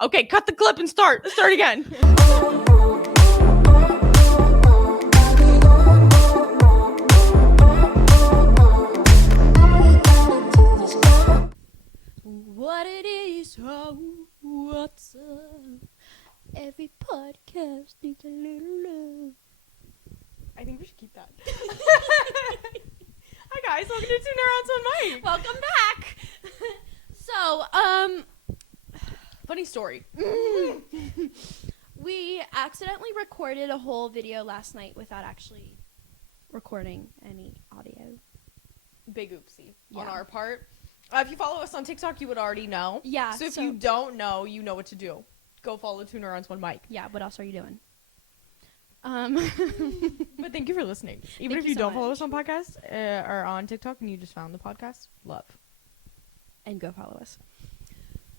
Okay, cut the clip and start. Start again. What it is, oh, what's up? Every podcast needs a little love. I think we should keep that. Hi guys, welcome to Two Neurons on Mic. Welcome back. So, Funny story. we accidentally recorded a whole video last night without actually recording any audio. Big oopsie on Yeah. our part. If you follow us on TikTok, you would already know. Yeah. So if you don't know, you know what to do. Go follow Two Neurons One Mic. Yeah, what else are you doing? But thank you for listening. Even Thank if you you so don't follow much. us on podcast or on TikTok and you just found the podcast, love. And go follow us.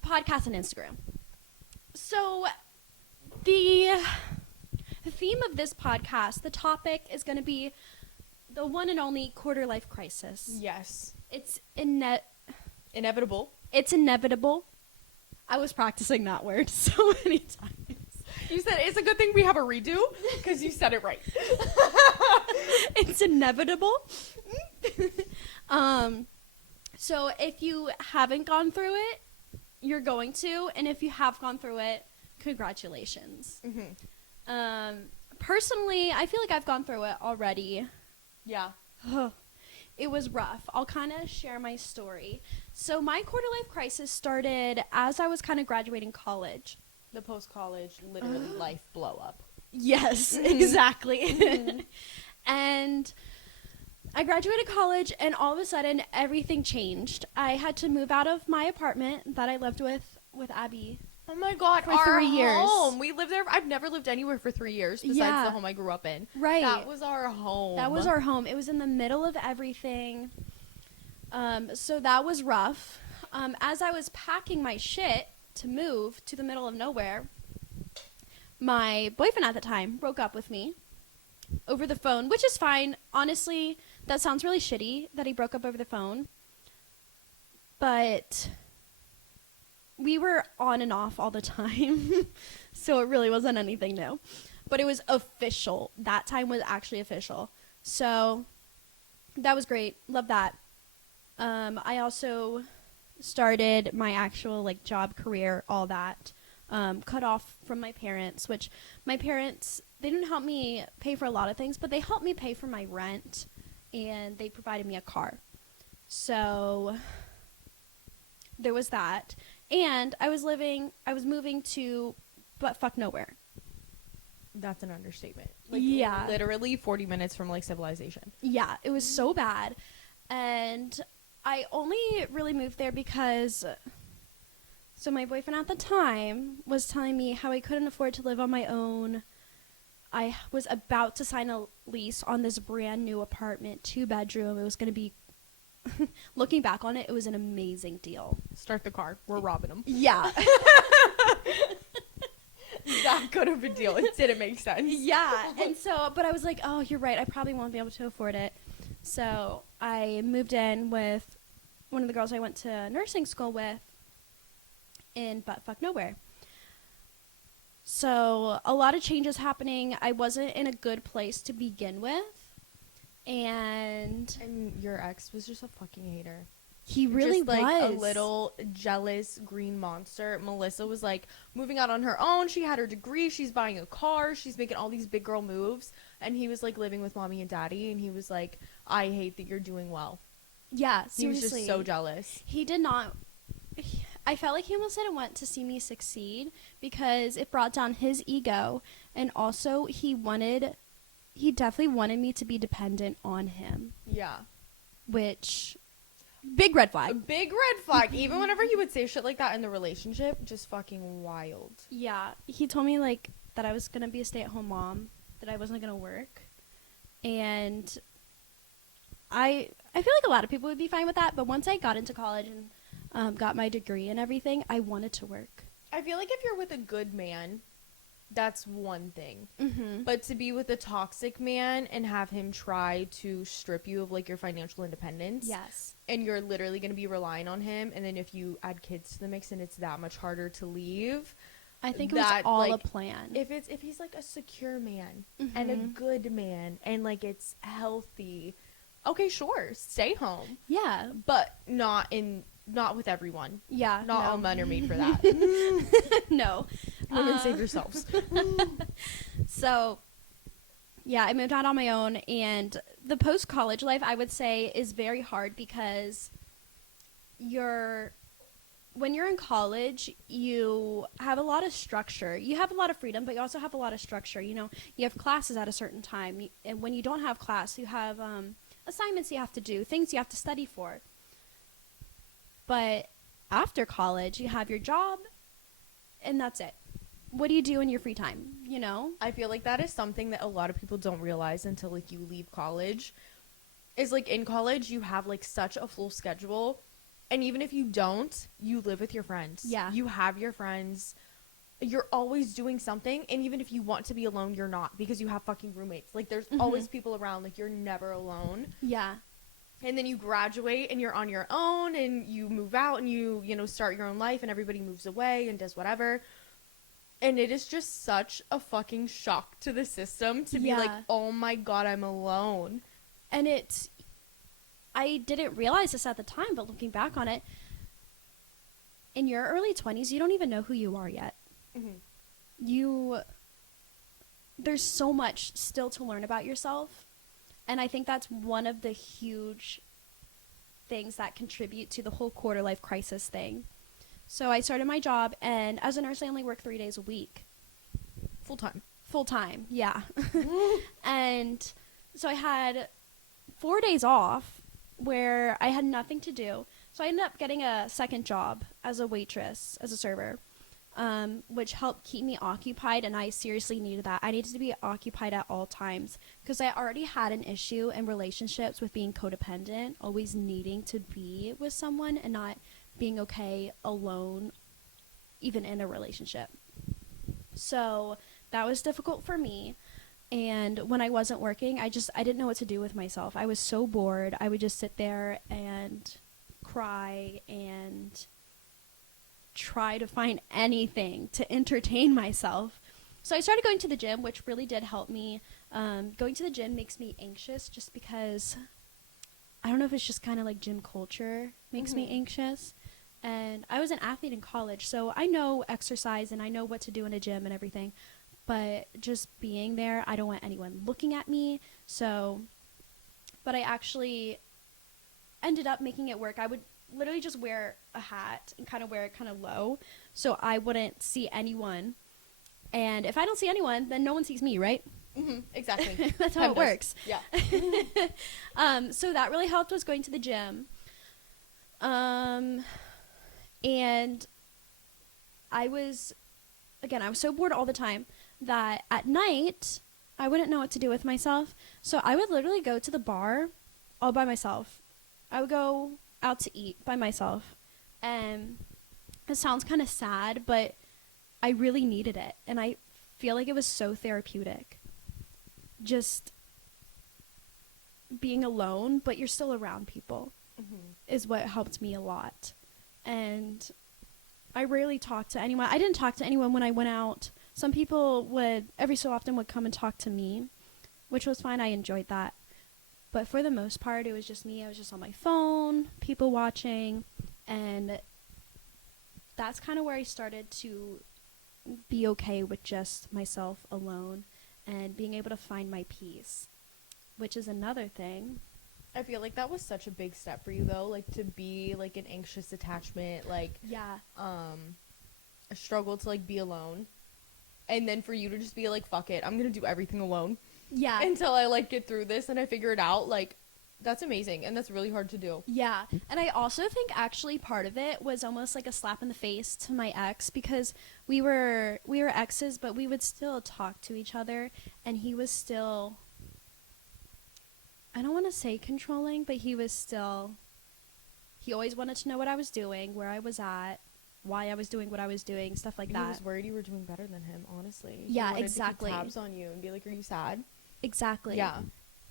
Podcast and Instagram. So, the theme of this podcast, the topic is going to be the one and only quarter life crisis. Yes. It's Inevitable. It's inevitable. I was practicing that word so many times. You said it's a good thing we have a redo because you said it right. It's inevitable. So if you haven't gone through it, you're going to, and if you have gone through it, congratulations. Mm-hmm. Personally, I feel like I've gone through it already. Yeah. It was rough. I'll kind of share my story. So my quarter life crisis started as I was kind of graduating college. The post-college, literally life blow up. Yes, Mhm. exactly. Mhm. And I graduated college, and all of a sudden, everything changed. I had to move out of my apartment that I lived with Abby. Oh my god, For our 3 years. home. We lived there. I've never lived anywhere for 3 years besides Yeah. the home I grew up in. Right. That was our home. That was our home. It was in the middle of everything. So that was rough. As I was packing my shit to move to the middle of nowhere, my boyfriend at the time broke up with me over the phone, which is fine. Honestly, that sounds really shitty that he broke up over the phone. But we were on and off all the time, so it really wasn't anything new. But it was official. That time was actually official. So that was great. Love that. I also started my actual job, career, all that. Cut off from my parents, which my parents, they didn't help me pay for a lot of things, but they helped me pay for my rent, and they provided me a car. So there was that. And I was moving to butt-fuck nowhere. That's an understatement. Yeah. Literally 40 minutes from civilization. Yeah, it was so bad. And I only really moved there because, so my boyfriend at the time was telling me how I couldn't afford to live on my own. I was about to sign a lease on this brand new apartment, 2-bedroom. It was going to be, looking back on it, it was an amazing deal. Start the car. We're robbing them. Yeah. That good of a deal. It didn't make sense. Yeah. And so, but I was like, oh, you're right. I probably won't be able to afford it. So I moved in with one of the girls I went to nursing school with in buttfuck nowhere. So a lot of changes happening. I wasn't in a good place to begin with. And your ex was just a fucking hater. he really just, was. a little jealous green monster. Melissa was moving out on her own. She had her degree. She's buying a car. She's making all these big girl moves. And he was living with mommy and daddy. And he was like, I hate that you're doing well. Yeah, seriously. He was just so jealous. He did not. I felt like he almost didn't want to see me succeed because it brought down his ego. And also, he definitely wanted me to be dependent on him. Yeah. Which, big red flag. A big red flag. Even whenever he would say shit like that in the relationship, just fucking wild. Yeah, he told me that I was gonna be a stay-at-home mom, that I wasn't gonna work, and I feel like a lot of people would be fine with that. But once I got into college and got my degree and everything, I wanted to work. I feel like if you're with a good man, that's one thing. Mm-hmm. But to be with a toxic man and have him try to strip you of like your financial independence, Yes. and you're literally going to be relying on him, and then if you add kids to the mix and it's that much harder to leave, I think it was that, all a like, plan. if he's like a secure man and a Mhm. good man and like it's healthy, okay, sure, stay home, Yeah. but not with everyone. Yeah. Not no. all men are made for that. No. Women, save yourselves. So, yeah, I moved out on my own, and the post-college life, I would say, is very hard because when you're in college, you have a lot of structure. You have a lot of freedom, but you also have a lot of structure. You know, you have classes at a certain time, and when you don't have class, you have assignments you have to do, things you have to study for. But after college, you have your job, and that's it. What do you do in your free time, you know? I feel like that is something that a lot of people don't realize until like you leave college. Is like in college you have like such a full schedule, and even if you don't, you live with your friends. Yeah. You have your friends. You're always doing something, and even if you want to be alone, you're not, because you have fucking roommates. Like there's always people around. Like you're never alone. Yeah. And then you graduate and you're on your own, and you move out and you know, start your own life, and everybody moves away and does whatever. And it is just such a fucking shock to the system to be like, oh my God, I'm alone. And I didn't realize this at the time, but looking back on it, in your early 20s, you don't even know who you are yet. Mm-hmm. There's so much still to learn about yourself. And I think that's one of the huge things that contribute to the whole quarter life crisis thing. So I started my job, and as a nurse, I only work 3 days a week. Full time. Full time, yeah. And so I had 4 days off where I had nothing to do. So I ended up getting a second job as a waitress, as a server, which helped keep me occupied, and I seriously needed that. I needed to be occupied at all times because I already had an issue in relationships with being codependent, always needing to be with someone and not being okay alone, even in a relationship. So that was difficult for me. And when I wasn't working, I didn't know what to do with myself. I was so bored. I would just sit there and cry and try to find anything to entertain myself. So I started going to the gym, which really did help me. Going to the gym makes me anxious just because I don't know if it's just kind of like gym culture makes me anxious. And I was an athlete in college, so I know exercise and I know what to do in a gym and everything. But just being there, I don't want anyone looking at me. But I actually ended up making it work. I would literally just wear a hat and kind of wear it kind of low so I wouldn't see anyone. And if I don't see anyone, then no one sees me, right? Mm-hmm. Exactly. That's how it works. Yeah. So that really helped, was going to the gym. And I was so bored all the time that at night I wouldn't know what to do with myself. So I would literally go to the bar all by myself. I would go out to eat by myself. And it sounds kind of sad, but I really needed it. And I feel like it was so therapeutic. Just being alone, but you're still around people is what helped me a lot. And I rarely talked to anyone. I didn't talk to anyone when I went out. Some people would, every so often, would come and talk to me, which was fine. I enjoyed that. But for the most part, it was just me. I was just on my phone, people watching. And that's kind of where I started to be okay with just myself alone and being able to find my peace, which is another thing. I feel like that was such a big step for you, though, like to be like an anxious attachment, like a struggle to like be alone, and then for you to just be like, fuck it, I'm gonna do everything alone until I like get through this and I figure it out. Like, that's amazing, and that's really hard to do. Yeah. And I also think actually part of it was almost like a slap in the face to my ex, because we were exes, but we would still talk to each other, and he was still, I don't want to say controlling, but he always wanted to know what I was doing, where I was at, why I was doing what I was doing, stuff like He that. was worried you were doing better than him, honestly. Yeah, he wanted exactly. To keep tabs on you and be like, are you sad? Exactly. Yeah.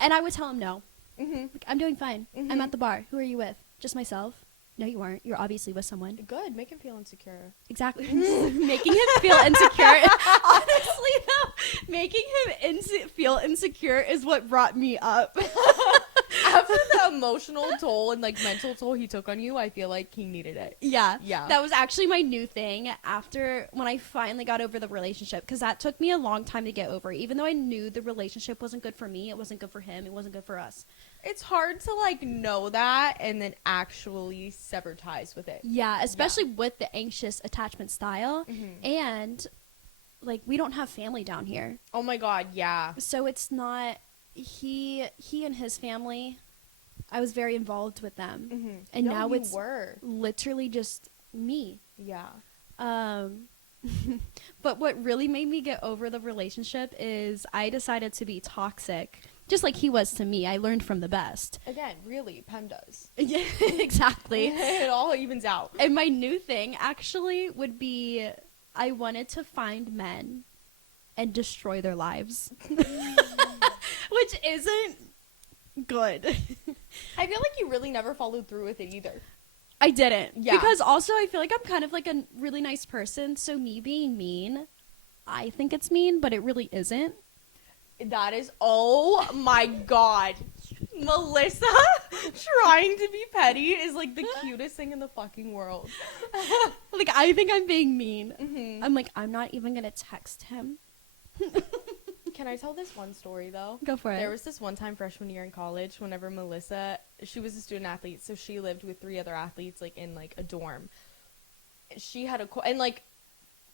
And I would tell him no. Mm-hmm. Like, I'm doing fine. I'm Mhm. at the bar. Who are you with? Just myself? No, you aren't. You're obviously with someone. Good. Make him feel insecure. Exactly. Making him feel insecure. Honestly, though, making him feel insecure is what brought me up. After the emotional toll and like mental toll he took on you, I feel like he needed it. Yeah. Yeah. That was actually my new thing after when I finally got over the relationship, because that took me a long time to get over. Even though I knew the relationship wasn't good for me, it wasn't good for him, it wasn't good for us. It's hard to like know that and then actually sever ties with it. Yeah, especially with the anxious attachment style. Mhm. And like, we don't have family down here. Oh my god, yeah. So it's not he and his family, I was very involved with them. Mm-hmm. And now you it's were. literally just me. Yeah. But what really made me get over the relationship is I decided to be toxic, just like he was to me. I learned from the best. Again, really, Pem does. Yeah, exactly. It all evens out. And my new thing actually would be I wanted to find men and destroy their lives. Which isn't good. I feel like you really never followed through with it either. I didn't. Yeah. Because also I feel like I'm kind of like a really nice person, so me being mean, I think it's mean, but it really isn't. That is, oh my god. Melissa trying to be petty is like the cutest thing in the fucking world. Like, I think I'm being mean. Mm-hmm. I'm like, I'm not even gonna text him. Can I tell this one story though? Go for it. There was this one time freshman year in college whenever Melissa, she was a student athlete, so she lived with 3 other athletes like in like a dorm. She had and like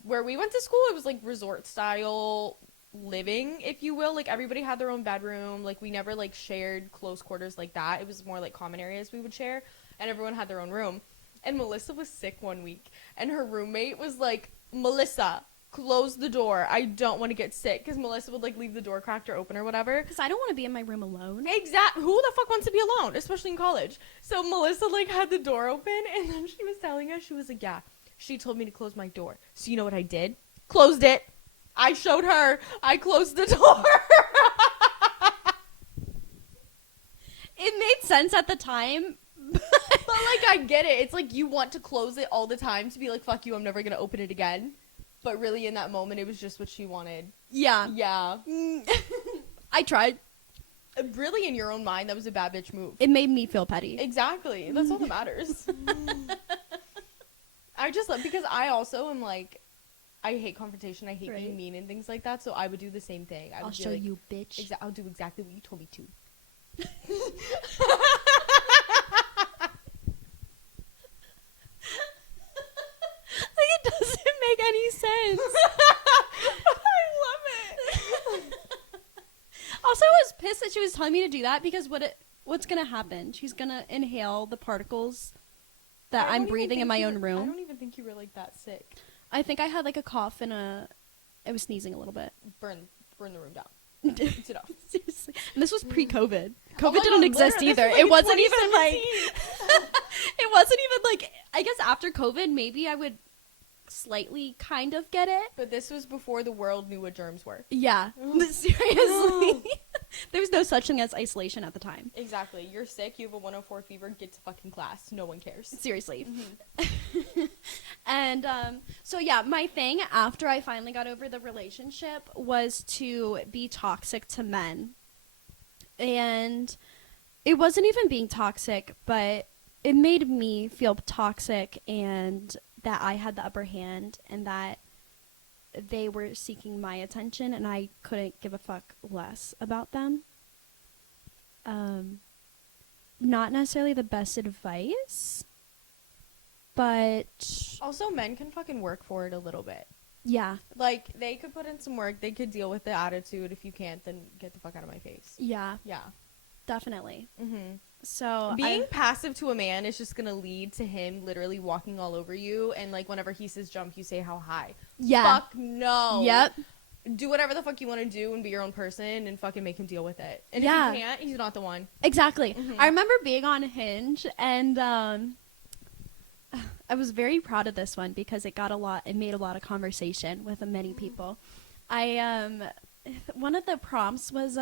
where we went to school, it was like resort style living, if you will. Like everybody had their own bedroom. Like we never like shared close quarters like that. It was more like common areas we would share, and everyone had their own room. And Melissa was sick one week, and her roommate was like, Melissa, close the door. I don't want to get sick. Because Melissa would like leave the door cracked or open or whatever. Because I don't want to be in my room alone. Exactly. Who the fuck wants to be alone, especially in college? So Melissa like had the door open, and then she was telling us, she was like, yeah, she told me to close my door. So you know what I did? Closed it. I showed her. I closed the door. It made sense at the time. But like I get it. It's like you want to close it all the time to be like, fuck you, I'm never gonna open it again. But really in that moment it was just what she wanted. Yeah. Yeah. I tried. Really in your own mind that was a bad bitch move. It made me feel petty. Exactly. That's all that matters. I just love, because I also am like, I hate confrontation. I hate Right. being mean and things like that. So I would do the same thing. I would I'll be show like, you, bitch. I'll do exactly what you told me to. Like, it doesn't make any sense. I love it. Also, I was pissed that she was telling me to do that because what's gonna happen? She's gonna inhale the particles that I I'm don't even breathing in think my you own were- I room. don't even think you were like that sick. I think I had like a cough and I was sneezing a little bit. Burn the room down. It's enough. Seriously. And this was pre-COVID. Oh COVID my didn't God, exist literally, either. this is It wasn't even like 2017. it wasn't even like, I guess after COVID maybe I would slightly kind of get it. But this was before the world knew what germs were. Yeah. Seriously. There was no such thing as isolation at the time. Exactly. You're sick, you have a 104 fever, get to fucking class. No one cares. Seriously. And so yeah, my thing after I finally got over the relationship was to be toxic to men. And it wasn't even being toxic, but it made me feel toxic and that I had the upper hand and that they were seeking my attention and I couldn't give a fuck less about them. Not necessarily the best advice, but Also, men can fucking work for it a little bit. yeah, Like, they could put in some work. They could deal with the attitude. If you can't, then get the fuck out of my face. yeah, Yeah. definitely. Mm-hmm. So Being passive to a man is just gonna lead to him literally walking all over you. And, like, whenever he says jump, you say how high. yeah, Fuck no. yep, Do whatever the fuck you want to do and be your own person and fucking make him deal with it. And Yeah. if you can't, he's not the one. exactly. Mhm. I remember being on Hinge and I was very proud of this one because it made a lot of conversation with many people. One of the prompts was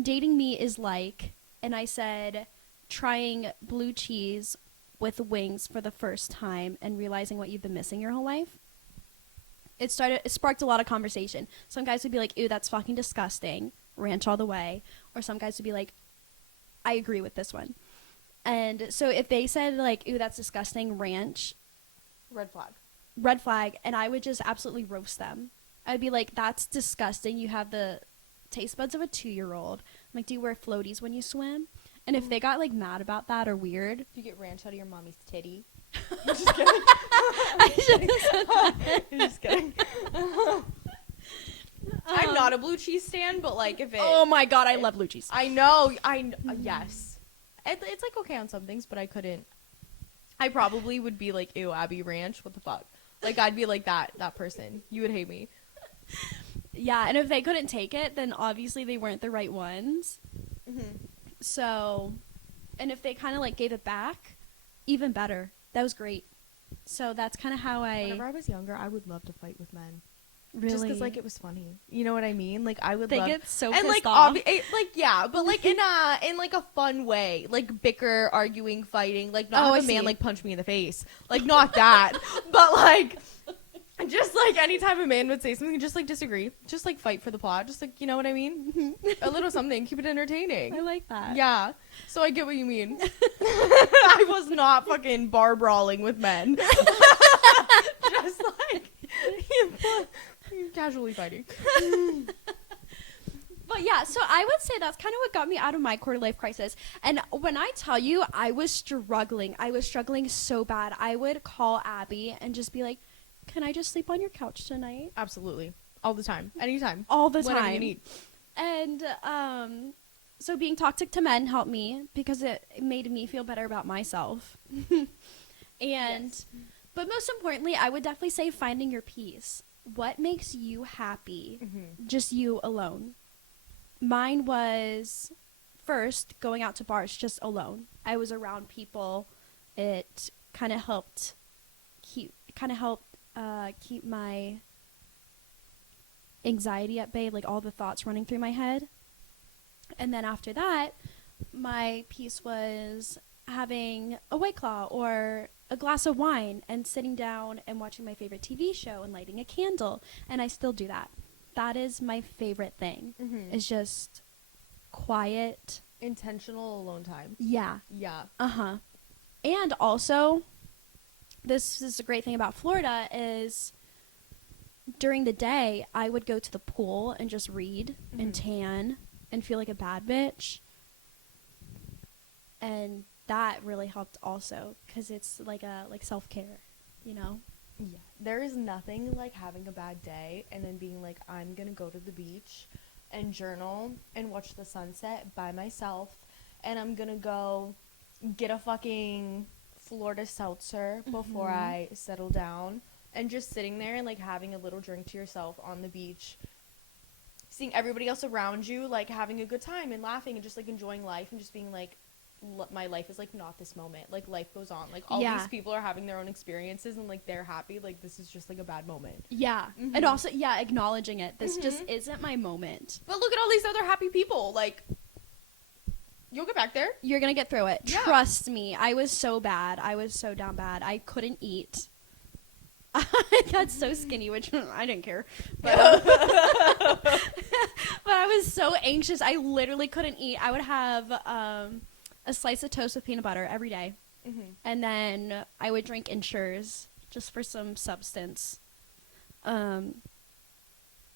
dating me is like, and I said trying blue cheese with wings for the first time and realizing what you've been missing your whole life. It sparked a lot of conversation. Some guys would be like, ew, that's fucking disgusting, ranch all the way. Or some guys would be like, I agree with this one. And so if they said like, ew, that's disgusting, ranch, Red flag, and I would just absolutely roast them. I'd be like, that's disgusting. You have the taste buds of a 2-year-old. I'm like, do you wear floaties when you swim? And if they got like mad about that or weird, Do you get ranch out of your mommy's titty? I'm just kidding. I should have said that. I'm just kidding. I'm not a blue cheese stan, but like if it. Oh my god, I love blue cheese. I know. Yes. It's like okay on some things, but I couldn't. I probably would be like, ew, Abby Ranch. What the fuck? Like I'd be like that person. You would hate me. Yeah, and if they couldn't take it, then obviously they weren't the right ones. Mm-hmm. So, and if they kind of like gave it back, even better. That was great. So that's kind of how Whenever I was younger, I would love to fight with men. really Just because like it was funny. You know what I mean? Like I would they love. get so And pissed like off. yeah, but like in like a fun way, like bicker, arguing, fighting, like not Oh, have I a man see. like punch me in the face, like not that, but like just like anytime a man would say something, just like disagree, just like fight for the plot, just like you know what I mean, a little something, keep it entertaining. I like that. Yeah, so I get what you mean. I was not fucking bar brawling with men, just like casually fighting. But yeah, so I would say that's kind of what got me out of my quarter life crisis. And when I tell you, I was struggling so bad. I would call Abby and just be like, can I just sleep on your couch tonight? Absolutely. All the time. Anytime. All the Whenever you time. need. And so being toxic to men helped me because it made me feel better about myself. Yes. But most importantly, I would definitely say finding your peace. What makes you happy? Mm-hmm. Just you alone. Mine was first going out to bars just alone. I was around people. It kind of helped keep my anxiety at bay, like all the thoughts running through my head. And then after that, my peace was having a White Claw or a glass of wine and sitting down and watching my favorite TV show and lighting a candle. And I still do that. That is my favorite thing. Mm-hmm. It's just quiet. Intentional alone time. Yeah. Yeah. Uh-huh. And also, this is a great thing about Florida is during the day, I would go to the pool and just read and tan and feel like a bad bitch. And that really helped also because it's like self-care, you know? Yeah. There is nothing like having a bad day and then being like, I'm going to go to the beach and journal and watch the sunset by myself. And I'm going to go get a fucking Florida seltzer before I settle down. And just sitting there and like having a little drink to yourself on the beach. Seeing everybody else around you like having a good time and laughing and just like enjoying life and just being like, my life is like not this moment, like life goes on, like all these people are having their own experiences and like they're happy, like this is just like a bad moment. Yeah. And also acknowledging it, this just isn't my moment, but look at all these other happy people, like you'll get back there, you're gonna get through it. Yeah. Trust me. I was so bad, I was so down bad, I couldn't eat. I got so skinny, which I didn't care, but but I was so anxious, I literally couldn't eat. I would have a slice of toast with peanut butter every day. And then I would drink Ensures just for some substance.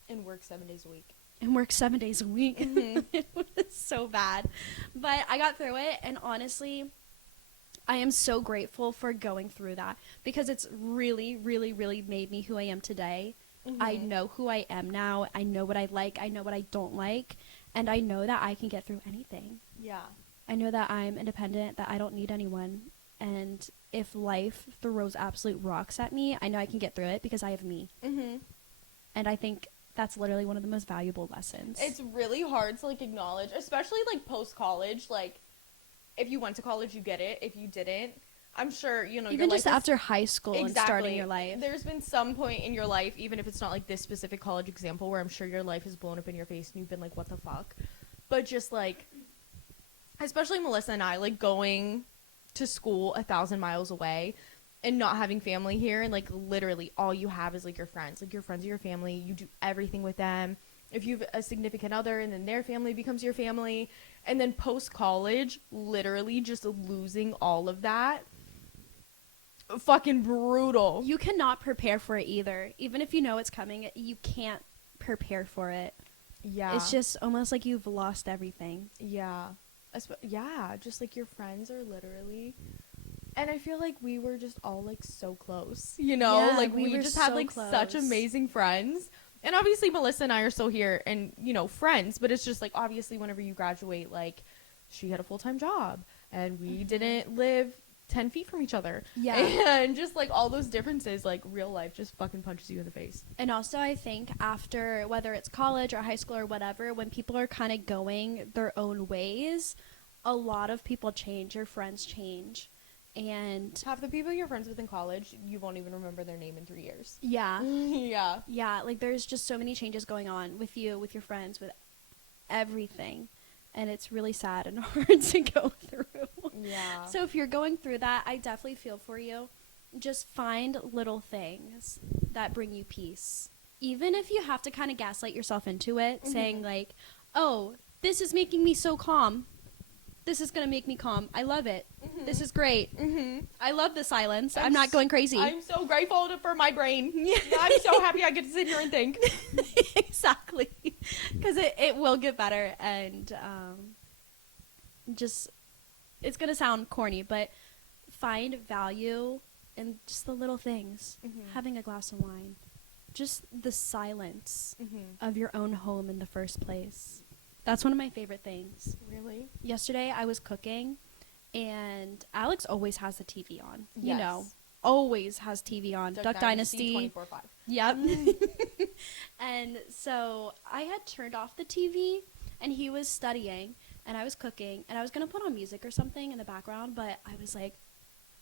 and work 7 days a week. And work 7 days a week. It was so bad. But I got through it, and honestly, I am so grateful for going through that because it's really, really, really made me who I am today. I know who I am now. I know what I like. I know what I don't like. And I know that I can get through anything. Yeah. I know that I'm independent, that I don't need anyone. And if life throws absolute rocks at me, I know I can get through it because I have me. And I think that's literally one of the most valuable lessons. It's really hard to like acknowledge, especially like post college. Like if you went to college, you get it. If you didn't, I'm sure, you know, your Even life just is- after high school and starting Exactly. your life. There's been some point in your life, even if it's not like this specific college example, where I'm sure your life has blown up in your face and you've been like, what the fuck? But just like, especially Melissa and I, like going to school 1,000 miles away and not having family here, and like literally all you have is like your friends. Like your friends are your family. You do everything with them. If you have a significant other and then their family becomes your family, and then post college, literally just losing all of that. Fucking brutal. You cannot prepare for it either. Even if you know it's coming, you can't prepare for it. Yeah. It's just almost like you've lost everything. Yeah. Yeah, just like your friends are literally. And I feel like we were just all like so close, you know? Yeah, like we we were just had so like such close. amazing friends. And obviously Melissa and I are still here and, you know, friends, but it's just like obviously whenever you graduate, like she had a full-time job and we didn't live 10 feet from each other. Yeah. And just like all those differences, like real life just fucking punches you in the face. And also, I think after, whether it's college or high school or whatever, when people are kind of going their own ways, a lot of people change. Your friends change. And Half the people you're friends with in college, you won't even remember their name in 3 years. yeah. Yeah. Yeah, like there's just so many changes going on with you, with your friends, with everything. And it's really sad and hard to go through. Yeah. So if you're going through that, I definitely feel for you. Just find little things that bring you peace. Even if you have to kind of gaslight yourself into it, saying like, oh, this is making me so calm. This is going to make me calm. I love it. This is great. I love the silence. I'm not going crazy. I'm so grateful for my brain. I'm so happy I get to sit here and think. Exactly. Because it will get better. And just, it's going to sound corny, but find value in just the little things. Having a glass of wine. Just the silence of your own home in the first place. That's one of my favorite things. Really? Yesterday I was cooking and Alex always has the TV on. You Yes. know, always has TV on. Duck Dynasty. 24/5. Yep. And so I had turned off the TV and he was studying and I was cooking and I was going to put on music or something in the background, but I was like,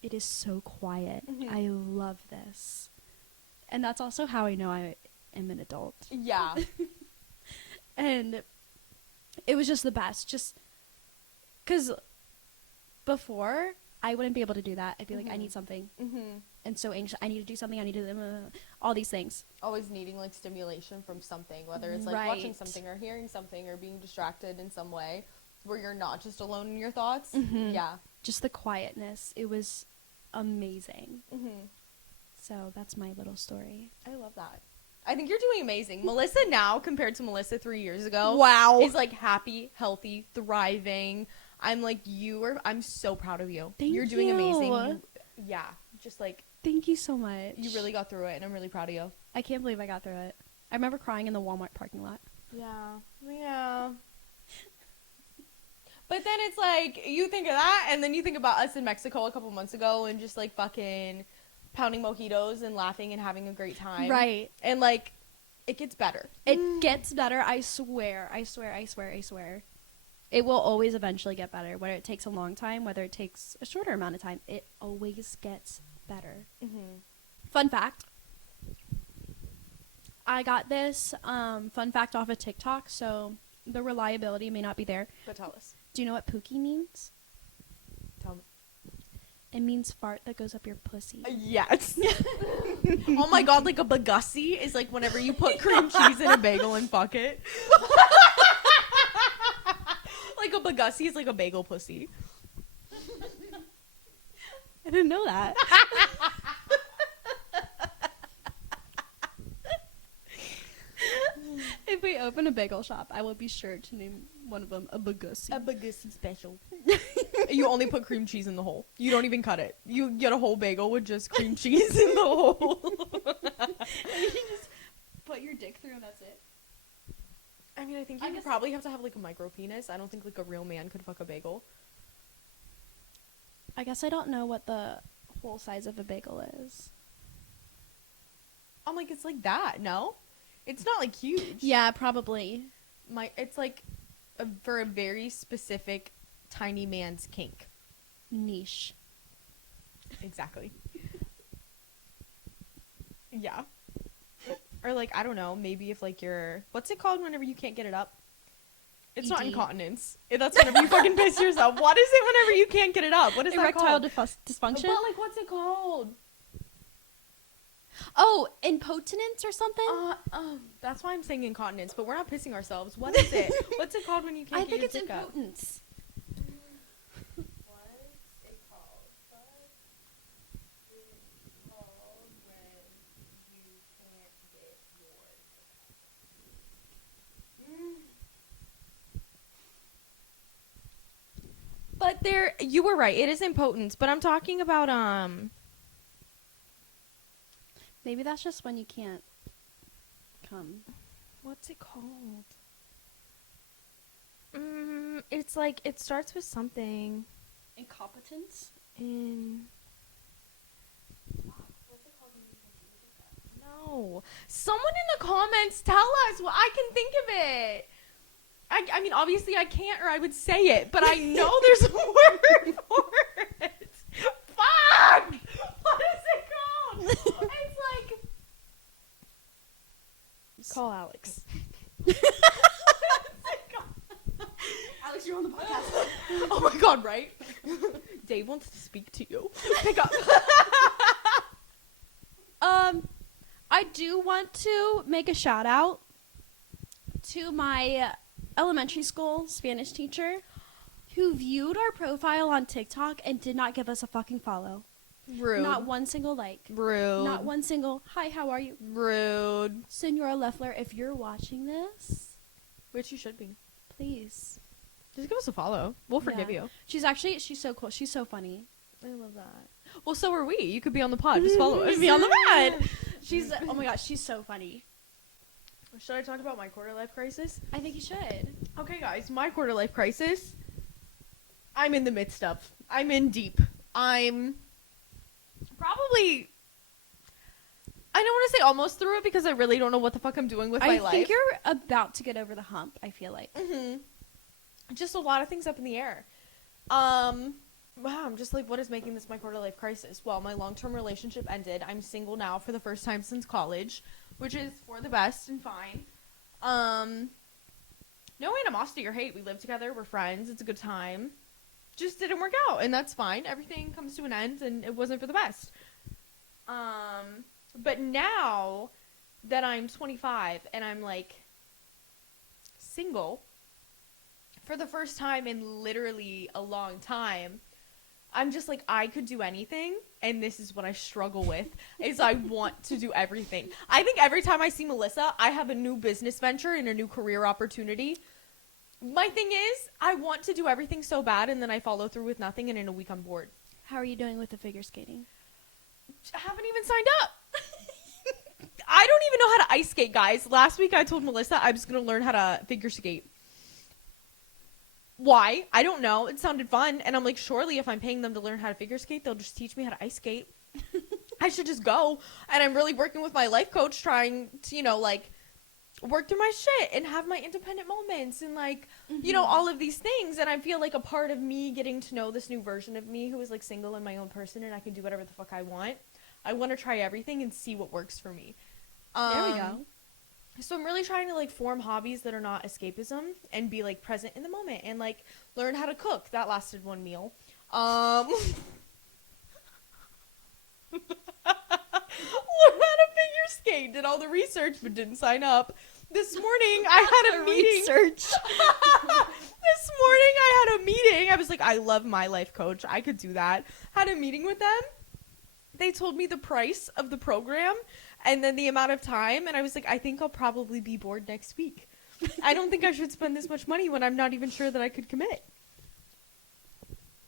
it is so quiet. I love this. And that's also how I know I am an adult. Yeah. And it was just the best. Just because before, I wouldn't be able to do that. I'd be like, I need something. And so anxious. I need to do something. I need to all these things. Always needing like stimulation from something, whether it's like Right. watching something or hearing something or being distracted in some way where you're not just alone in your thoughts. Yeah. Just the quietness. It was amazing. So that's my little story. I love that. I think you're doing amazing. Melissa now compared to Melissa 3 years ago. Wow. Is like happy, healthy, thriving. I'm like I'm so proud of you. Thank You're doing you. amazing. Yeah. Just like Thank you so much. you really got through it and I'm really proud of you. I can't believe I got through it. I remember crying in the Walmart parking lot. Yeah. Yeah. But then it's like, you think of that, and then you think about us in Mexico a couple months ago and just like fucking pounding mojitos and laughing and having a great time. Right. And like, it gets better. It gets better. I swear. I swear. I swear. I swear. It will always eventually get better. Whether it takes a long time, whether it takes a shorter amount of time, it always gets better. Fun fact. I got this fun fact off of TikTok, so the reliability may not be there. But tell us. Do you know what pookie means? Tell me. It means fart that goes up your pussy. Yes. Oh my god, like a bagussi is like whenever you put cream cheese in a bagel and fuck it. Like a bagussi is like a bagel pussy. I didn't know that. If we open a bagel shop, I will be sure to name one of them a bagussi. A bagussi special. You only put cream cheese in the hole. You don't even cut it. You get a whole bagel with just cream cheese in the hole. You just put your dick through and that's it. I mean, I think I you guess- probably have to have like a micro penis. I don't think like a real man could fuck a bagel. I guess I don't know what the whole size of a bagel is. I'm like, it's like that. No, it's not like huge. Yeah, probably. It's like for a very specific tiny man's kink. Niche. Exactly. Yeah. Or like, I don't know, maybe if like you're, what's it called whenever you can't get it up? It's not ED. incontinence. That's whenever you fucking piss yourself. What is it whenever you can't get it up? What is that Erectile called? dysfunction. But like, what's it called? Oh, incontinence or something? That's why I'm saying incontinence, but we're not pissing ourselves. What is it? What's it called when you can't I get think your it's dick up? impotence. What's it called? It's called when you can't get your But there, you were right. It is impotence, but I'm talking about Maybe that's just when you can't come. what's it called? It's like it starts with something Incompetence? in. What's it called when you can't get your dick up? No, someone in the comments tell us. Well, I can think of it. I mean, obviously I can't, or I would say it, but I know there's a word for it. Fuck! What is it called? It's like. Call Alex. Alex, you're on the podcast. Oh my god, right? Dave wants to speak to you. Pick up. I do want to make a shout out to my elementary school Spanish teacher who viewed our profile on TikTok and did not give us a fucking follow. Rude. Not one single like. Rude. Not one single, hi, how are you? Rude. Senora Leffler, if you're watching this, Which you should be. please. Just give us a follow. We'll forgive Yeah. you. She's so cool. She's so funny. I love that. Well, so are we. You could be on the pod. Just follow us. Be on the pod. She's, oh my gosh, she's so funny. Should I talk about my quarter life crisis? I think you should. Okay, guys. My quarter life crisis. I'm in the midst of. I'm in deep. I'm probably. I don't want to say almost through it because I really don't know what the fuck I'm doing with my life. I think you're about to get over the hump, I feel like. Mm-hmm. Just a lot of things up in the air. Wow, I'm just like, what is making this my quarter life crisis? Well, my long-term relationship ended. I'm single now for the first time since college, which is for the best and fine. No animosity or hate. We live together. We're friends. It's a good time. Just didn't work out, and that's fine. Everything comes to an end, and it wasn't for the best. But now that I'm 25 and I'm like single for the first time in literally a long time, I'm just like, I could do anything, and this is what I struggle with, is I want to do everything. I think every time I see Melissa, I have a new business venture and a new career opportunity. My thing is, I want to do everything so bad, and then I follow through with nothing, and in a week I'm bored. How are you doing with the figure skating? I haven't even signed up. I don't even know how to ice skate, guys. Last week I told Melissa I was going to learn how to figure skate. Why? I don't know. It sounded fun. And I'm like, surely if I'm paying them to learn how to figure skate, they'll just teach me how to ice skate. I should just go. And I'm really working with my life coach trying to, like, work through my shit and have my independent moments and, like, all of these things. And I feel like a part of me getting to know this new version of me who is, like, single and my own person and I can do whatever the fuck I want. I want to try everything and see what works for me. There we go. So I'm really trying to, like, form hobbies that are not escapism and be, like, present in the moment and, like, learn how to cook. That lasted one meal. Learn how to figure skate. Did all the research but didn't sign up. This morning I had a meeting. Research. This morning I had a meeting. I was like, I love my life coach. I could do that. Had a meeting with them. They told me the price of the program and then the amount of time. And I was like, I think I'll probably be bored next week. I don't think I should spend this much money when I'm not even sure that I could commit.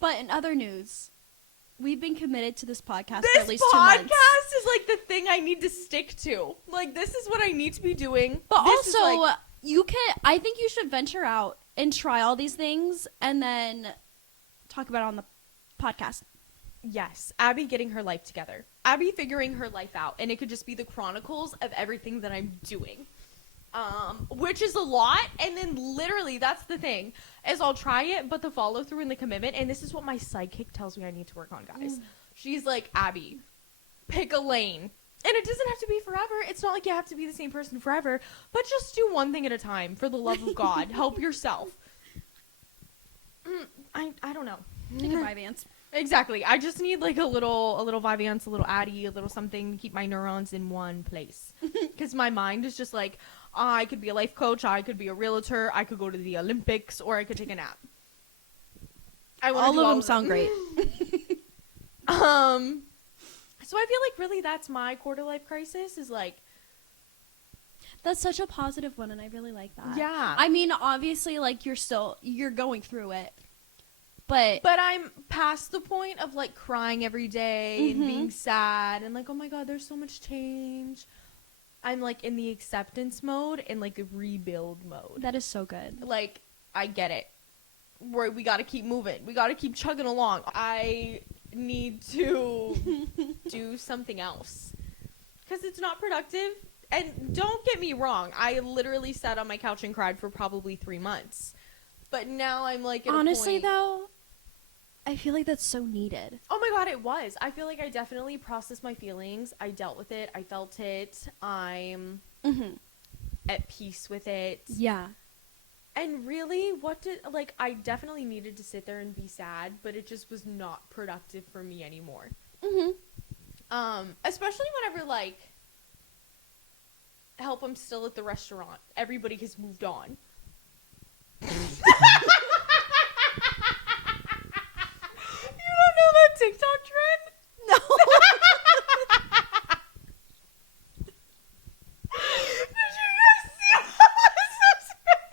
But in other news, we've been committed to this podcast This for at least 2 months. podcast is like the thing I need to stick to. Like, this is what I need to be doing. But This is, also, like, I think you should venture out and try all these things and then talk about it on the podcast. yes, Abby getting her life together. Abby figuring her life out. And it could just be the chronicles of everything that I'm doing. Which is a lot. And then literally, that's the thing, is I'll try it, but the follow through and the commitment, and this is what my sidekick tells me I need to work on, guys. She's like, Abby, pick a lane. And it doesn't have to be forever. It's not like you have to be the same person forever. But just do one thing at a time, for the love of God. Help yourself. I don't know. Take a Vyvanse. Exactly. I just need like a little Vyvanse, a little Addy, a little something to keep my neurons in one place. Because my mind is just like, I could be a life coach, I could be a realtor, I could go to the Olympics, or I could take a nap. All of them sound great. So I feel like really that's my quarter life crisis is like, that's such a positive one, and I really like that. yeah. I mean, obviously, like, you're going through it. But I'm past the point of like crying every day and being sad and like, oh my God, there's so much change. I'm like in the acceptance mode and like a rebuild mode. that is so good. Like, I get it. We got to keep moving. We got to keep chugging along. I need to do something else because it's not productive. And don't get me wrong, I literally sat on my couch and cried for probably 3 months. But now I'm like, at Honestly, a point, though, I feel like that's so needed. oh my God, it was. I feel like I definitely processed my feelings. I dealt with it. I felt it. I'm at peace with it. Yeah. And really, I definitely needed to sit there and be sad, but it just was not productive for me anymore. Especially whenever, like, help, I'm still at the restaurant. Everybody has moved on. You don't know that TikTok trend? No. Did you guys see Melissa's face?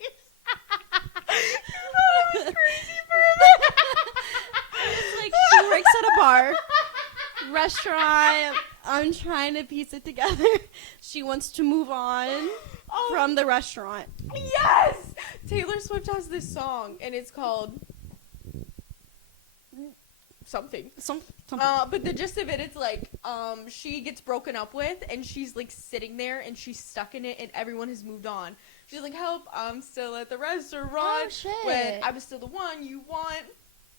You thought I was crazy for a minute. It's like she works at a bar, restaurant. I'm trying to piece it together. She wants to move on from the restaurant. Yes! Taylor Swift has this song, and it's called something. Something. But the gist of it, it's like, she gets broken up with, and she's, like, sitting there, and she's stuck in it, and everyone has moved on. She's like, help, I'm still at the restaurant. Oh, shit. When I was still the one you want.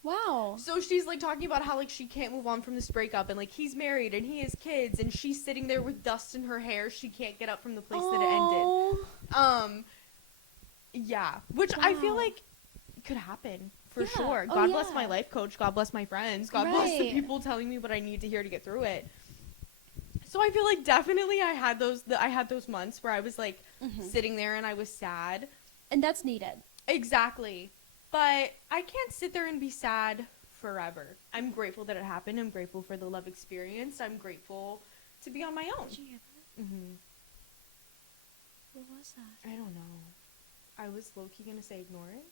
Wow. So she's, like, talking about how, like, she can't move on from this breakup, and, like, he's married, and he has kids, and she's sitting there with dust in her hair. She can't get up from the place that it ended. Yeah. Which I feel Wow. like could happen, for Yeah. sure. Oh, God bless yeah. my life coach. God bless my friends. God bless the Right. people telling me what I need to hear to get through it. So I feel like definitely I had those months where I was, like, sitting there and I was sad. And that's needed. Exactly. But I can't sit there and be sad forever. I'm grateful that it happened. I'm grateful for the love experience. I'm grateful to be on my own. Did you hear that? Mm-hmm. What was that? I don't know. I was low-key gonna say ignore it.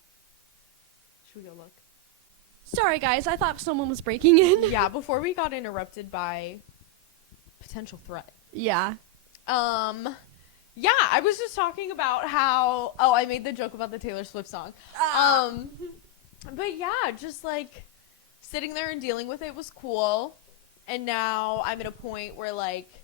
Should we go look? Sorry, guys. I thought someone was breaking in. Yeah, before we got interrupted by potential threat. Yeah. Yeah, I was just talking about how, I made the joke about the Taylor Swift song. But yeah, just like sitting there and dealing with it was cool. And now I'm at a point where like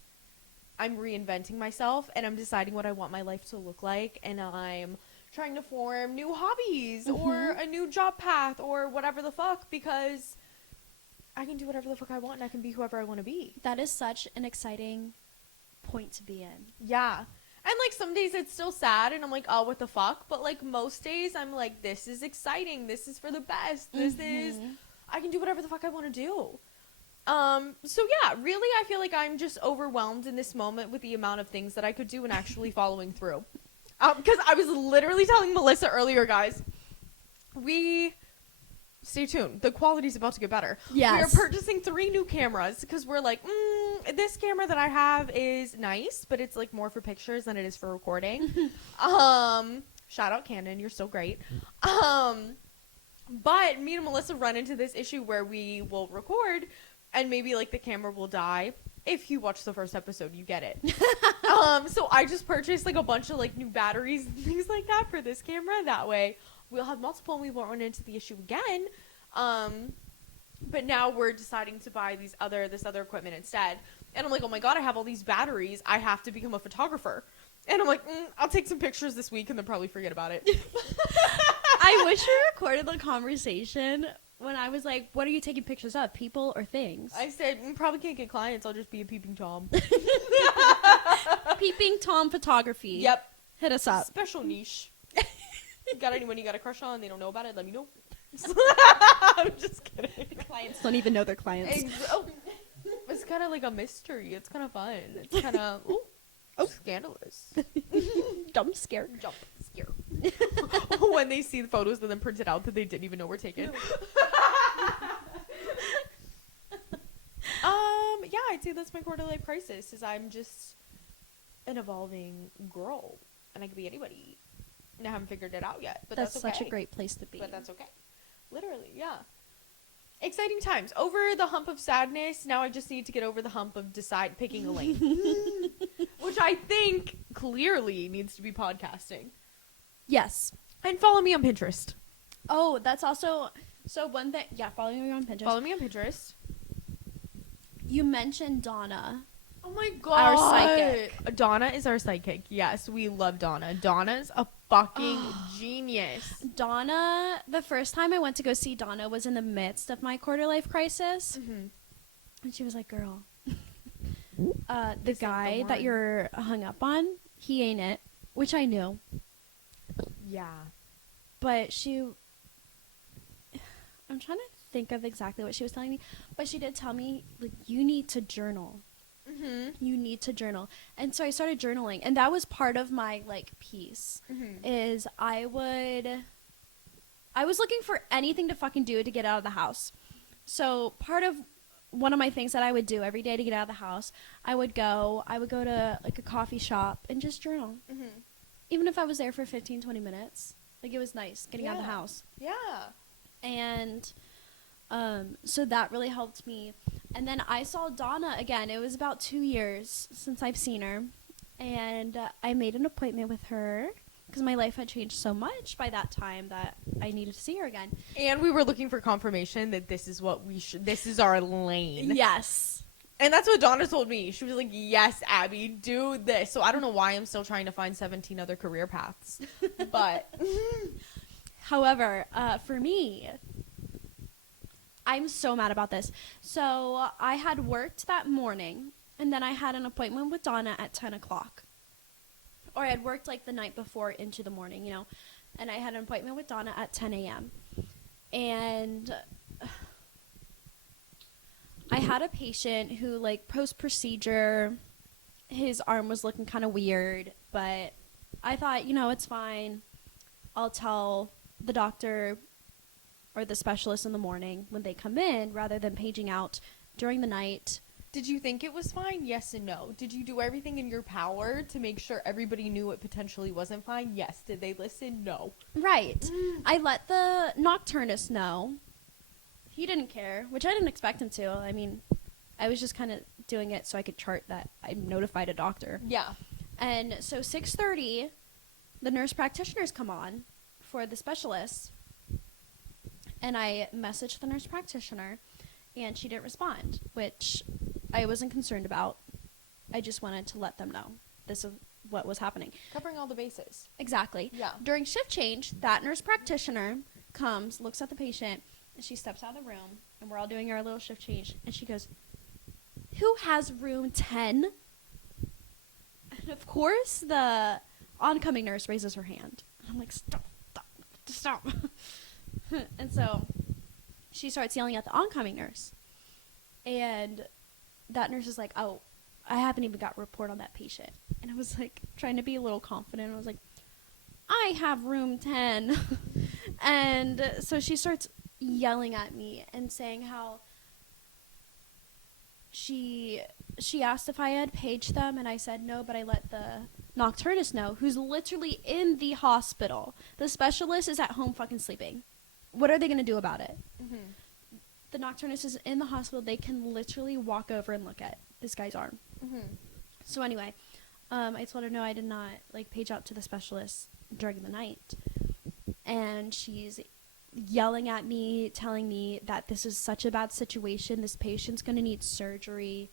I'm reinventing myself and I'm deciding what I want my life to look like, and I'm trying to form new hobbies or a new job path or whatever the fuck, because I can do whatever the fuck I want and I can be whoever I want to be. That is such an exciting point to be in. Yeah. And, like, some days it's still sad, and I'm like, oh, what the fuck? But, like, most days I'm like, this is exciting. This is for the best. This is, I can do whatever the fuck I want to do. So, yeah, really, I feel like I'm just overwhelmed in this moment with the amount of things that I could do and actually following through. Because I was literally telling Melissa earlier, guys, stay tuned. The quality's about to get better. Yes. We are purchasing 3 new cameras because we're like, this camera that I have is nice, but it's like more for pictures than it is for recording. Shout out Canon, you're so great. But me and Melissa run into this issue where we will record and maybe like the camera will die. If you watch the first episode, you get it. So I just purchased like a bunch of like new batteries and things like that for this camera. That way we'll have multiple and we won't run into the issue again. But now we're deciding to buy this other equipment instead. And I'm like, oh my God, I have all these batteries. I have to become a photographer. And I'm like, I'll take some pictures this week and then probably forget about it. I wish we recorded the conversation when I was like, what are you taking pictures of, people or things? I said, probably can't get clients. I'll just be a peeping Tom. Peeping Tom photography. Yep. Hit us up. Special niche. Got anyone you got a crush on? They don't know about it? Let me know. I'm just kidding. Clients don't even know their clients. It's kind of like a mystery. It's kind of fun. It's kind of scandalous. Jump scare. Jump scare. When they see the photos and then print it out that they didn't even know were taken. Yeah, I'd say that's my quarter life crisis. Is I'm just an evolving girl, and I could be anybody. And I haven't figured it out yet, but that's okay. Such a great place to be. But that's okay. Literally, yeah. Exciting times. Over the hump of sadness, now I just need to get over the hump of picking a lane. Which I think clearly needs to be podcasting. Yes. And follow me on Pinterest. Oh, that's also... So one thing... Yeah, follow me on Pinterest. Follow me on Pinterest. You mentioned Donna. Oh my god. Our psychic. Donna is our psychic. Yes, we love Donna. Donna's a fucking genius. Donna, the first time I went to go see Donna was in the midst of my quarter life crisis. Mm-hmm. And she was like, girl, the This ain't guy the that one. you're hung up on, he ain't it. Which I knew. Yeah. But I'm trying to think of exactly what she was telling me. But she did tell me, like, you need to journal. Mm-hmm. You need to journal. And so I started journaling. And that was part of my, like, piece. Mm-hmm. Is I was looking for anything to fucking do to get out of the house. So part of one of my things that I would do every day to get out of the house, I would go to like a coffee shop and just journal. Mm-hmm. Even if I was there for 15, 20 minutes. Like, it was nice getting out of the Yeah. house. Yeah. And so that really helped me. And then I saw Donna again. It was about 2 years since I've seen her. And I made an appointment with her because my life had changed so much by that time that I needed to see her again. And we were looking for confirmation that this is what this is our lane. Yes. And that's what Donna told me. She was like, yes, Abby, do this. So I don't know why I'm still trying to find 17 other career paths. But However, for me, I'm so mad about this. So I had worked that morning, and then I had an appointment with Donna at 10 o'clock. Or I had worked like the night before into the morning, you know. And I had an appointment with Donna at 10 a.m. And I had a patient who, like, post-procedure, his arm was looking kind of weird. But I thought, you know, it's fine. I'll tell the doctor or the specialist in the morning when they come in rather than paging out during the night. did you think it was fine? Yes and no. Did you do everything in your power to make sure everybody knew it potentially wasn't fine? Yes. Did they listen? No. Right. I let the nocturnist know. He didn't care, which I didn't expect him to. I mean, I was just kind of doing it so I could chart that I notified a doctor. Yeah. And so 6:30, the nurse practitioners come on for the specialist. And I messaged the nurse practitioner, and she didn't respond, which I wasn't concerned about. I just wanted to let them know this is what was happening. Covering all the bases. Exactly. Yeah. During shift change, that nurse practitioner comes, looks at the patient, and she steps out of the room, and we're all doing our little shift change, and she goes, "Who has room 10?" And of course, the oncoming nurse raises her hand. And I'm like, stop. And so she starts yelling at the oncoming nurse. And that nurse is like, "Oh, I haven't even got a report on that patient." And I was like, trying to be a little confident. I was like, "I have room 10. And so she starts yelling at me and saying how she asked if I had paged them, and I said no, but I let the nocturnist know, who's literally in the hospital. The specialist is at home fucking sleeping. What are they going to do about it? Mm-hmm. The nocturnist is in the hospital. They can literally walk over and look at this guy's arm. Mm-hmm. So anyway, I told her no, I did not like page out to the specialist during the night. And she's yelling at me, telling me that this is such a bad situation. This patient's going to need surgery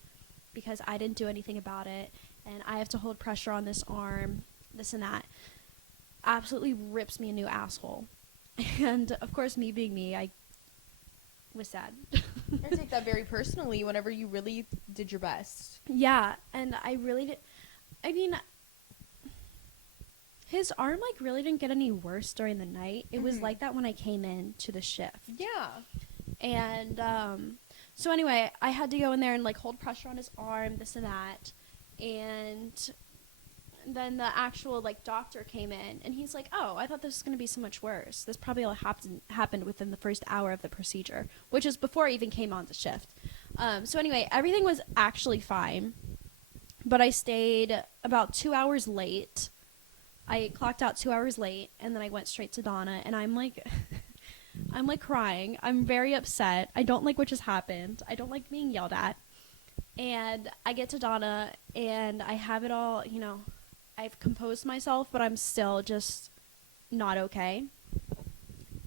because I didn't do anything about it. And I have to hold pressure on this arm, this and that. Absolutely rips me a new asshole. And of course, me being me, was sad. I take that very personally whenever you really did your best. Yeah, and I really did. I mean, his arm like really didn't get any worse during the night. It was like that when I came in to the shift. Yeah. And so anyway, I had to go in there and like hold pressure on his arm, this and that. And then the actual like doctor came in and he's like, "Oh, I thought this was going to be so much worse. This probably all happened within the first hour of the procedure," which is before I even came on the shift. So anyway, everything was actually fine. But I stayed about 2 hours late. I clocked out 2 hours late, and then I went straight to Donna, and I'm like, I'm like crying. I'm very upset. I don't like what just happened. I don't like being yelled at. And I get to Donna, and I have it all, you know, I've composed myself, but I'm still just not okay.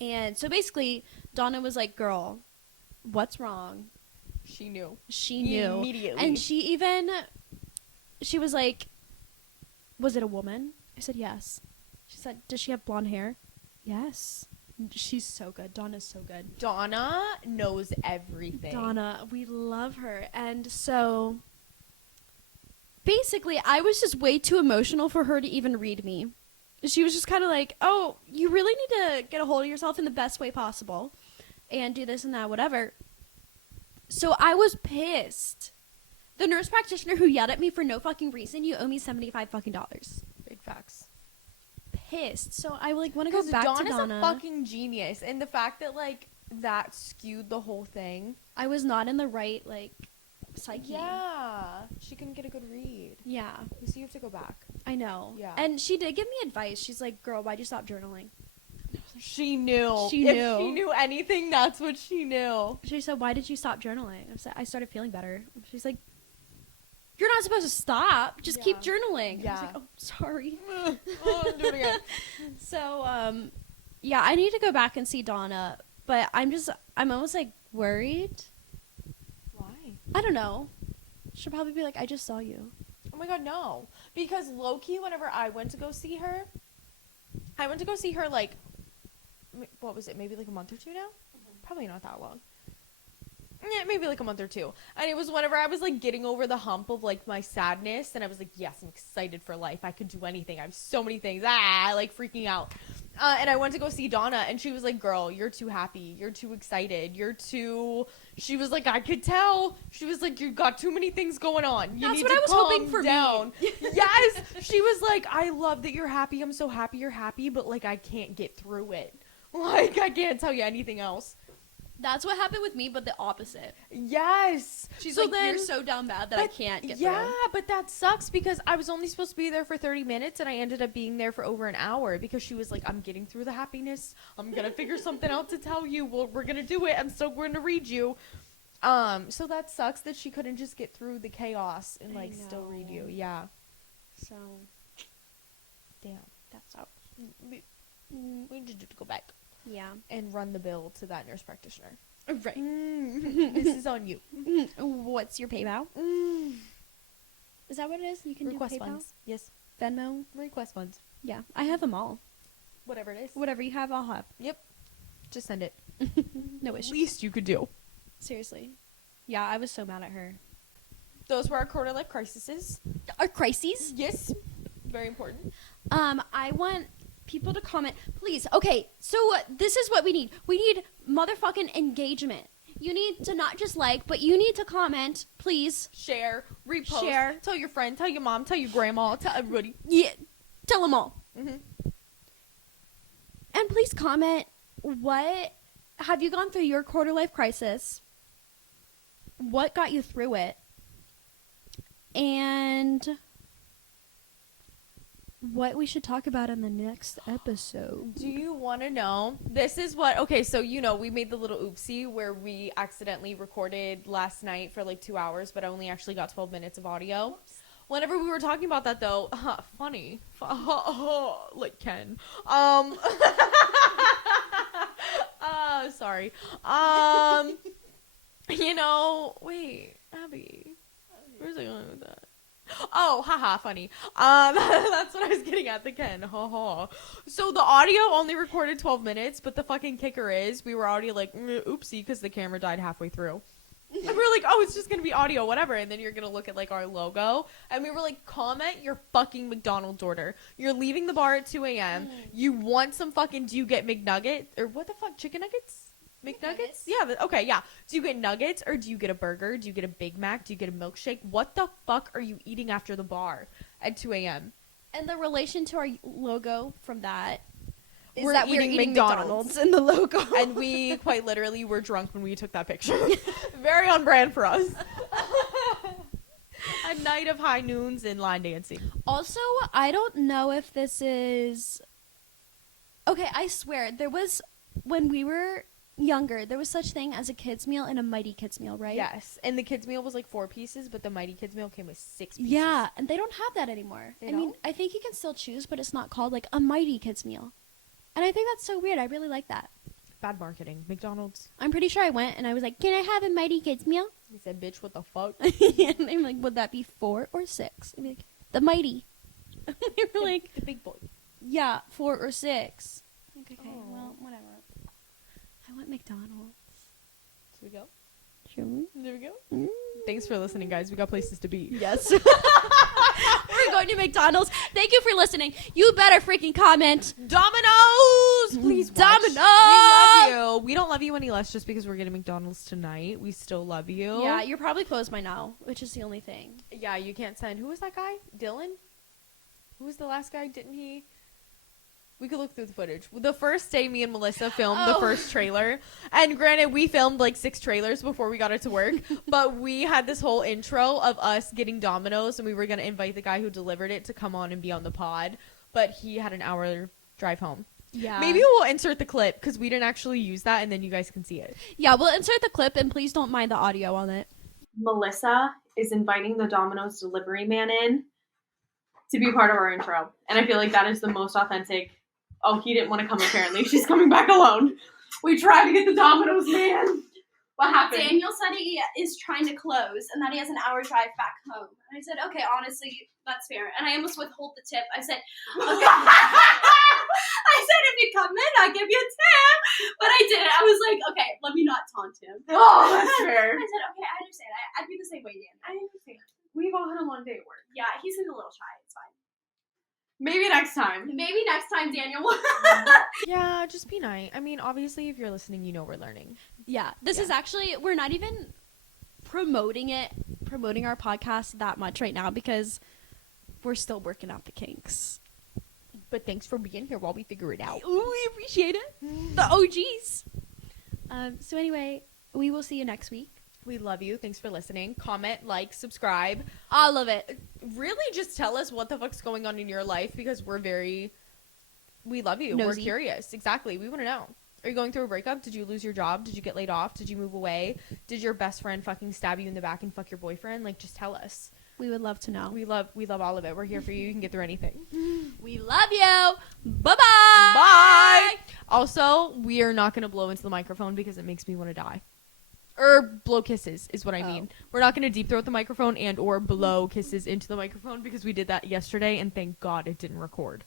And so basically, Donna was like, "Girl, what's wrong?" She knew. She knew. Immediately. And she was like, "Was it a woman?" I said, "Yes." She said, "Does she have blonde hair?" "Yes." She's so good. Donna's so good. Donna knows everything. Donna, we love her. And so basically, I was just way too emotional for her to even read me. She was just kind of like, "Oh, you really need to get a hold of yourself in the best way possible and do this and that, whatever." So I was pissed. The nurse practitioner who yelled at me for no fucking reason, "You owe me $75 fucking dollars." Big facts. Pissed. So I like want to go Because back Donna's to Donna. a fucking genius, and the fact that like that skewed the whole thing. I was not in the right like psyche. Yeah, she couldn't get a good read. Yeah, So you have to go back. I know. Yeah. And she did give me advice. She's like, "Girl, why'd you stop journaling?" She knew. She If knew. she knew anything, that's what she knew. She said, "Why did you stop journaling?" I said, "I started feeling better." She's like, "You're not supposed to stop. Just keep Yeah. journaling." I was Yeah. like, "Oh, sorry." Oh, do it again. So, yeah, I need to go back and see Donna, but I'm almost like worried. Why? I don't know. She'll probably be like, "I just saw you." Oh my god, no. Because low-key, whenever I went to go see her like, what was it, maybe like a month or two now? Probably not that long. Yeah, maybe like a month or two. And it was whenever I was like getting over the hump of like my sadness, and I was like, yes, I'm excited for life. I could do anything. I have so many things. Like freaking out. And I went to go see Donna, and she was like, "Girl, you're too happy. You're too excited. She was like, "I could tell." She was like, "You got too many things going on. You That's need what to I was calm hoping for me." down." Yes. She was like, "I love that you're happy. I'm so happy you're happy, but like I can't get through it. Like I can't tell you anything else." That's what happened with me, but the opposite. Yes. She's So like, then- "You're so down bad that I can't get Yeah, through." but that sucks because I was only supposed to be there for 30 minutes and I ended up being there for over an hour because she was like, "I'm getting through the happiness. I'm going to figure something out to tell you. Well, we're going to do it. I'm still going to read you." So that sucks that she couldn't just get through the chaos and I like still read you. know. Yeah. So, Damn. that's out. We need to go back Yeah. and run the bill to that nurse practitioner. Right. This is on you. What's your PayPal? Is that what it is? You can Request do PayPal? funds. Yes. Venmo? Request funds. Yeah. I have them all. Whatever it is. Whatever you have, I'll have. Just send it. No issue. Least you could do. Seriously. Yeah, I was so mad at her. Those were our quarter life crises. Our crises? Yes. Very important. I want people to comment. Please. Okay, so this is what we need. We need motherfucking engagement. You need to not just like, but you need to comment, please. Share, repost, Share. tell your friend, tell your mom, tell your grandma, tell everybody. Yeah, tell them all. Mm-hmm. And please comment, what have you gone through your quarter life crisis? What got you through it? And what we should talk about in the next episode. Do you want to know? This is what, okay, so we made the little oopsie where we accidentally recorded last night for like 2 hours, but I only actually got 12 minutes of audio. Whenever we were talking about that though, funny, like Ken, sorry, wait, Abby, where's I going with that? Oh, haha, funny. That's what I was getting at, the Ken. Ha ha. So the audio only recorded 12 minutes, but the fucking kicker is we were already like, oopsie, because the camera died halfway through. And we were like, oh, it's just gonna be audio, whatever. And then you're gonna look at like our logo, and we were like, comment your fucking McDonald's order. You're leaving the bar at 2 a.m. You want some fucking? Do you get McNugget or what the fuck? Chicken nuggets? McNuggets? Yeah. Okay. Yeah. Do you get nuggets or do you get a burger? Do you get a Big Mac? Do you get a milkshake? What the fuck are you eating after the bar at 2 a.m.? And the relation to our logo from that is We're that we're eating eating McDonald's. McDonald's in the logo. And we quite literally were drunk when we took that picture. Very on brand for us. A night of high noons and line dancing. Also, I don't know if this is... Okay, I swear, there was... When we were younger, there was such thing as a kids meal and a Mighty Kids meal, right? Yes. And the kids meal was like 4 pieces, but the Mighty Kids meal came with 6 pieces. Yeah, and they don't have that anymore. They I mean, don't? I think you can still choose, but it's not called like a Mighty Kids meal. And I think that's so weird. I really like that. Bad marketing. McDonald's. I'm pretty sure I went and I was like, "Can I have a Mighty Kids meal?" He said, bitch, what the fuck? And I'm like, "Would that be 4 or 6?" I'd be like, "The Mighty." They were like, the big boy. "Yeah, 4 or 6." Like, okay, Oh. well, whatever. I want McDonald's. Should we go? Should we? There we go. Thanks for listening, guys. We got places to be. Yes. We're going to McDonald's. Thank you for listening. You better freaking comment. Domino's! Please watch. Domino's! We love you. We don't love you any less just because we're getting McDonald's tonight. We still love you. Yeah, you're probably closed by now, which is the only thing. Yeah, you can't send. Who was that guy? Dylan? Who was the last guy? Didn't he? We could look through the footage. The first day me and Melissa filmed the first trailer. And granted, we filmed like 6 trailers before we got it to work. But we had this whole intro of us getting Domino's. And we were going to invite the guy who delivered it to come on and be on the pod. But he had an hour drive home. Yeah. Maybe we'll insert the clip because we didn't actually use that. And then you guys can see it. Yeah, we'll insert the clip and please don't mind the audio on it. Melissa is inviting the Domino's delivery man in to be part of our intro. And I feel like that is the most authentic. Oh, he didn't want to come apparently. She's coming back alone. We tried to get the Domino's man. What happened? Daniel said he is trying to close and that he has an hour drive back home. And I said, okay, honestly, that's fair. And I almost withhold the tip. I said, okay. I said, if you come in, I'll give you a tip. But I didn't. I was like, okay, let me not taunt him. Oh, that's fair. I said, okay, I understand. I'd be the same way, Daniel. I understand. We've all had a long day at work. Yeah, he's a little shy. It's fine. Maybe next time. Maybe next time, Daniel. Yeah, just be nice. I mean, obviously, if you're listening, you know we're learning. Yeah, this is actually, we're not even promoting our podcast that much right now because we're still working out the kinks. But thanks for being here while we figure it out. Ooh, we appreciate it. The OGs. So anyway, we will see you next week. We love you. Thanks for listening. Comment, like, subscribe. All of it. Really just tell us what the fuck's going on in your life because we love you. Nosy. We're curious. Exactly. We want to know. Are you going through a breakup? Did you lose your job? Did you get laid off? Did you move away? Did your best friend fucking stab you in the back and fuck your boyfriend? Like, just tell us. We would love to know. We love all of it. We're here for you. You can get through anything. We love you. Bye-bye. Bye. Also, we are not going to blow into the microphone because it makes me want to die. Or blow kisses is what I mean. We're not going to deep throat the microphone and or blow kisses into the microphone because we did that yesterday and thank God it didn't record.